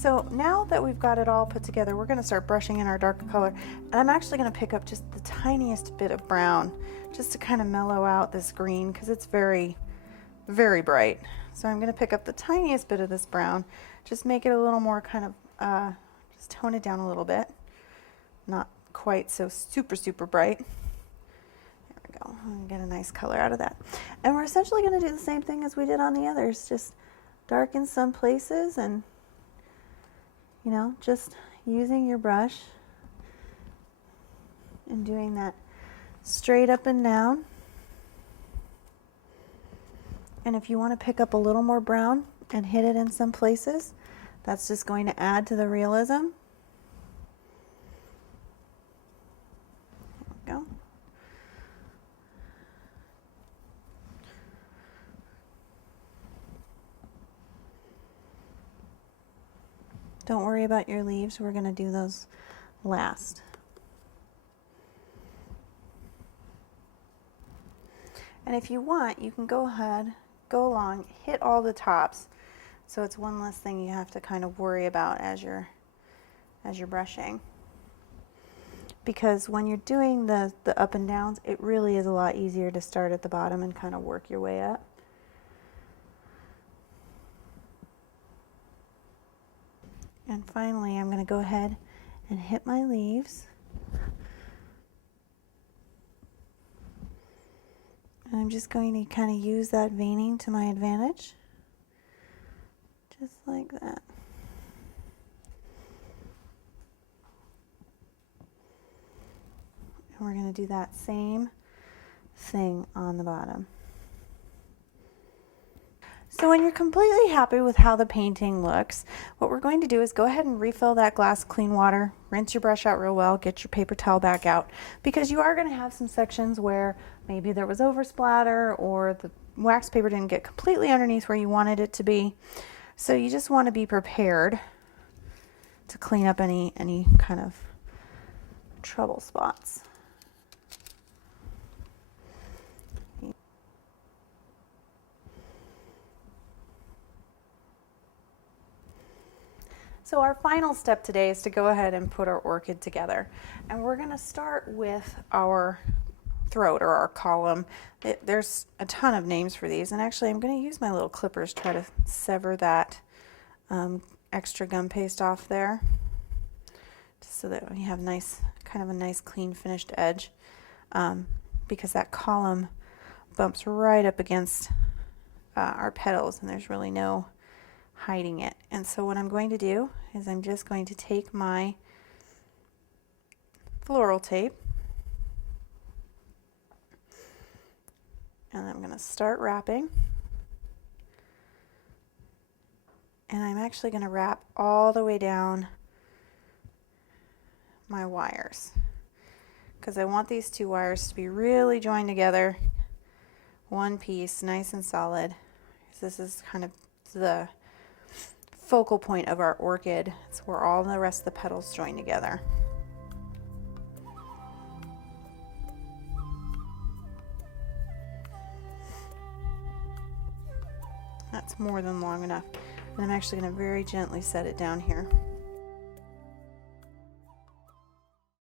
So now that we've got it all put together, we're going to start brushing in our darker color. And I'm actually going to pick up just the tiniest bit of brown just to kind of mellow out this green because it's very, very bright. So I'm going to pick up the tiniest bit of this brown, just make it a little more kind of, just tone it down a little bit. Not quite so super, super bright. There we go. And get a nice color out of that. And we're essentially going to do the same thing as we did on the others. Just darken some places and, you know, just using your brush and doing that straight up and down. And if you want to pick up a little more brown and hit it in some places, that's just going to add to the realism. There we go. Don't worry about your leaves, we're going to do those last. And if you want, you can go ahead, go along, hit all the tops, so it's one less thing you have to kind of worry about as you're brushing. Because when you're doing the up and downs, it really is a lot easier to start at the bottom and kind of work your way up. And finally, I'm going to go ahead and hit my leaves. And I'm just going to kind of use that veining to my advantage. Just like that. And we're going to do that same thing on the bottom. So when you're completely happy with how the painting looks, what we're going to do is go ahead and refill that glass with clean water, rinse your brush out real well, get your paper towel back out, because you are going to have some sections where maybe there was oversplatter or the wax paper didn't get completely underneath where you wanted it to be. So you just want to be prepared to clean up any kind of trouble spots. So our final step today is to go ahead and put our orchid together. And we're going to start with our throat or our column. There's a ton of names for these, and actually I'm going to use my little clippers to try to sever that extra gum paste off there, just so that we have nice, kind of a nice clean finished edge, because that column bumps right up against our petals, and there's really no hiding it. And so what I'm going to do is I'm just going to take my floral tape and I'm going to start wrapping, and I'm actually going to wrap all the way down my wires because I want these two wires to be really joined together, one piece, nice and solid. This is kind of the focal point of our orchid. It's where all the rest of the petals join together. That's more than long enough. And I'm actually going to very gently set it down here.